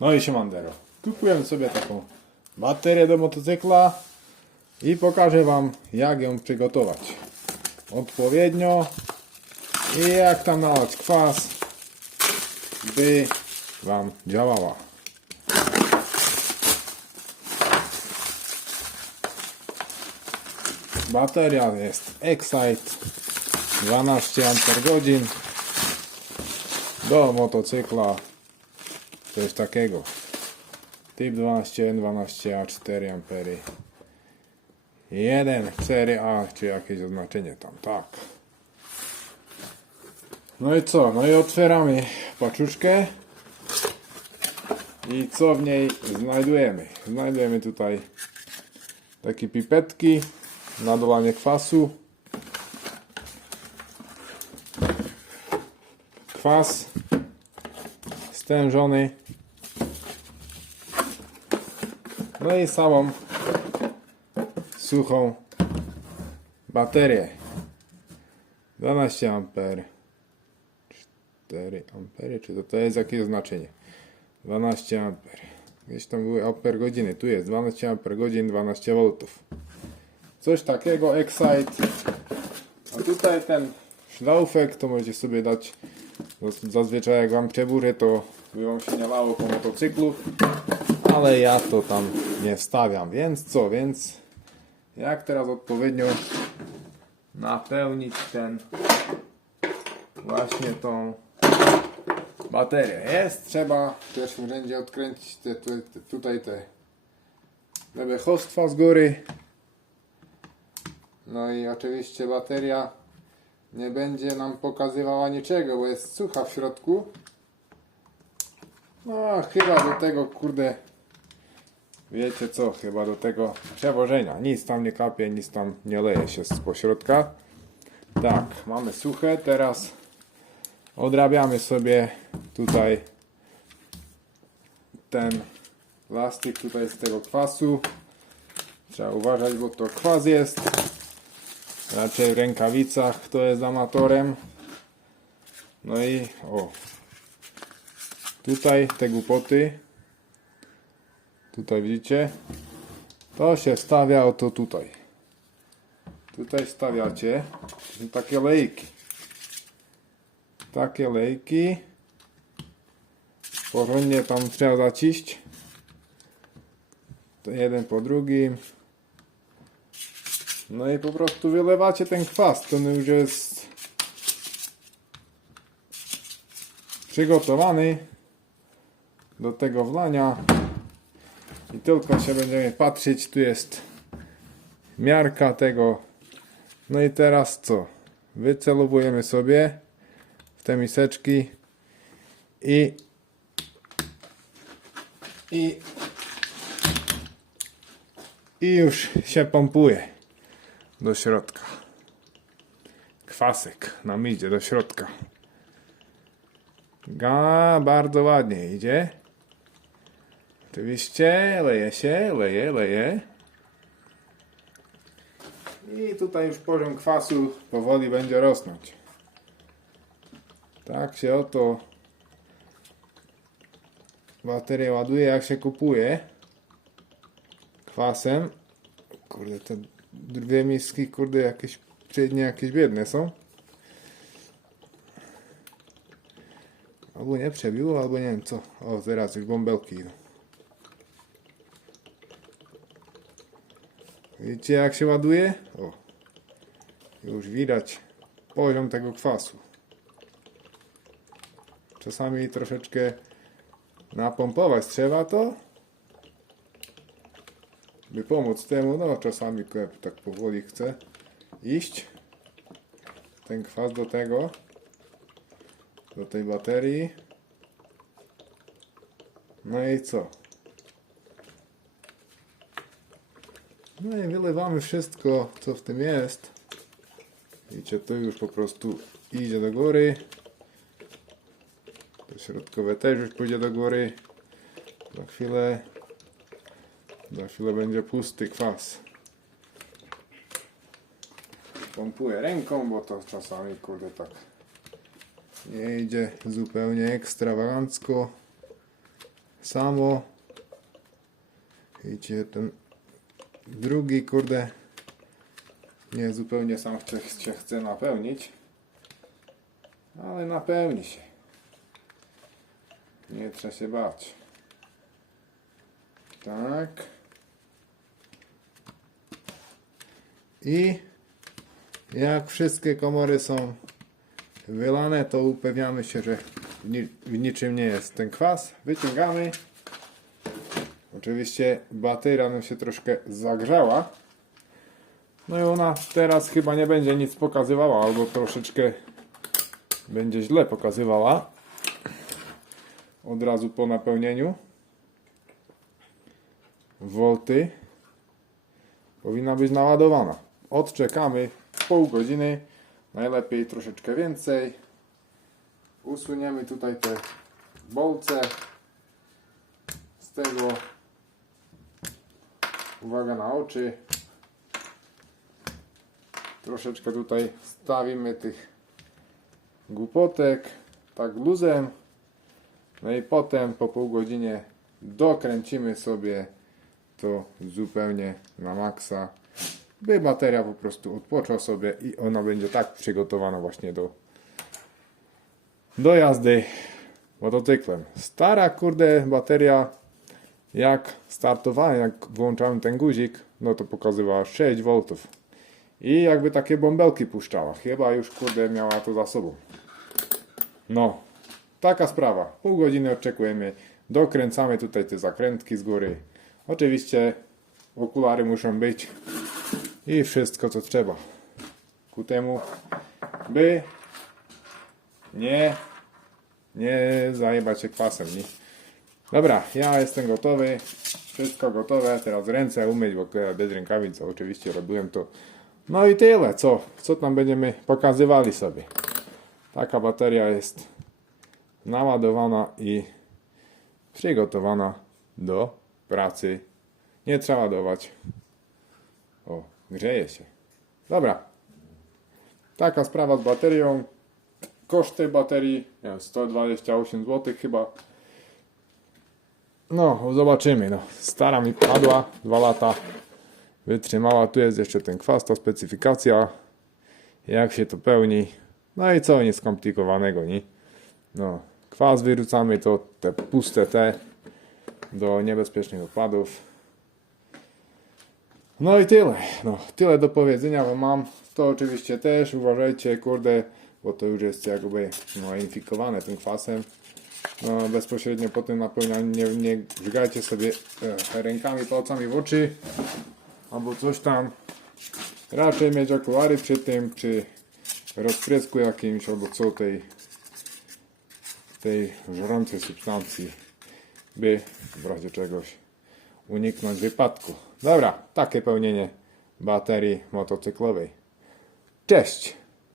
No i siemandero. Kupiłem sobie taką baterię do motocykla i pokażę Wam jak ją przygotować. Odpowiednio i jak tam nalać kwas, by Wam działała. Bateria jest Excite 12 Ah do motocykla coś takiego. Typ 12N 12A 4 ampery. 1 4A czy jakieś oznaczenie tam tak. No i co? No i otwieramy paczuszkę. I co w niej znajdujemy? Znajdujemy tutaj takie pipetki na dolanie kwasu. Kwas stężony no i samą suchą baterię. 12 amper. 4 ampery? Czy to, to jest jakieś znaczenie 12 amper. Gdzieś tam były amper godziny. Tu jest 12 amper godzin 12 V coś takiego Excite. A tutaj ten szlaufek to możecie sobie dać. Zaz- Zazwyczaj jak wam przeburzę to by wam się nie po motocyklu. Ale ja to tam nie wstawiam Więc co, więc Jak teraz odpowiednio Napełnić ten Właśnie tą Baterię Jest, trzeba w pierwszym rzędzie odkręcić te, te, te, tutaj te Lebechostwa z góry No i oczywiście bateria nie będzie nam pokazywała niczego, bo jest sucha w środku. No, chyba do tego, kurde, wiecie co, chyba do tego przewożenia. Nic tam nie kapie, nic tam nie leje się z pośrodka. Tak, mamy suche, teraz odrabiamy sobie tutaj ten plastik tutaj z tego kwasu. Trzeba uważać, bo to kwas jest raczej w rękawicach, kto jest amatorem. No i o. Tutaj te głupoty. Tutaj widzicie. To się stawia oto tutaj. Tutaj stawiacie takie lejki. Takie lejki. Porządnie tam trzeba zaciść. To jeden po drugim. No i po prostu wylewacie ten kwas, ten już jest przygotowany do tego wlania i tylko się będziemy patrzeć, tu jest miarka tego no i teraz co? Wycelowujemy sobie w te miseczki i i i już się pompuje do środka. Kwasek nam idzie do środka. Ga, bardzo ładnie idzie. Oczywiście leje się, leje, leje. I tutaj już poziom kwasu powoli będzie rosnąć. Tak się oto baterię ładuje, jak się kupuje kwasem. Kurde, te dwie miski, kurde, jakieś przednie, jakieś biedne są. Albo nie przebiło, albo nie wiem co. O, teraz już bąbelki idą. Widzicie jak się ładuje? O. Już widać poziom tego kwasu. Czasami troszeczkę napompować trzeba to, by pomóc temu, no czasami tak powoli chce iść ten kwas do tego do tej baterii no i co no i wylewamy wszystko co w tym jest widzicie to już po prostu idzie do góry to środkowe też już pójdzie do góry za chwilę za chwilę będzie pusty kwas. Pompuję ręką, bo to czasami kurde tak nie idzie zupełnie ekstrawagancko. samo. Widzicie, ten drugi, kurde, nie zupełnie sam chce, się chce napełnić, ale napełni się. Nie trzeba się bać. Tak. I jak wszystkie komory są wylane, to upewniamy się, że w, ni- w niczym nie jest ten kwas. Wyciągamy. Oczywiście bateria nam się troszkę zagrzała. No i ona teraz chyba nie będzie nic pokazywała, albo troszeczkę będzie źle pokazywała. Od razu po napełnieniu. Wolty. Powinna być naładowana. Odczekamy pół godziny, najlepiej troszeczkę więcej. Usuniemy tutaj te bolce z tego. Uwaga na oczy. Troszeczkę tutaj stawimy tych głupotek, tak luzem. No i potem po pół godzinie dokręcimy sobie to zupełnie na maksa, by bateria po prostu odpoczął sobie i ona będzie tak przygotowana właśnie do, do jazdy motocyklem. Stara kurde bateria jak startowałem, jak włączałem ten guzik, no to pokazywała 6 V. I jakby takie bąbelki puszczała. Chyba już kurde miała to za sobą. No, taka sprawa. Pół godziny oczekujemy. Dokręcamy tutaj te zakrętki z góry. Oczywiście okulary muszą być i wszystko co trzeba. Ku temu, by nie, nie zajebać się kwasem. Nie? Dobra, ja jestem gotowy. Wszystko gotowe. Teraz ręce umyć, bo bez rękawic oczywiście robiłem to. No i tyle, co, co tam będziemy pokazywali sobie. Taka bateria jest naładowana i przygotowana do pracy. Nie trzeba ładować. O, grzeje się. Dobra. Taka sprawa z baterią. Koszt tej baterii nie wiem, 128 zł chyba. No, zobaczymy. No. Stara mi padła, dwa lata wytrzymała. Tu jest jeszcze ten kwas, ta specyfikacja. Jak się to pełni. No i co nic skomplikowanego, nie? No, kwas wyrzucamy, to te puste te do niebezpiecznych odpadów. No i tyle. No, tyle do powiedzenia wam mam. To oczywiście też uważajcie, kurde, bo to już jest jakby no, infikowane tym kwasem. No, bezpośrednio po tym napełnianiu nie, nie sobie e, rękami, palcami w oczy albo coś tam. Raczej mieć okulary przy tym, przy rozprysku jakimś albo co tej tej żrącej substancji, by w razie czegoś uniknąć wypadku. Dobra, takie pełnienie baterii motocyklowej. Cześć!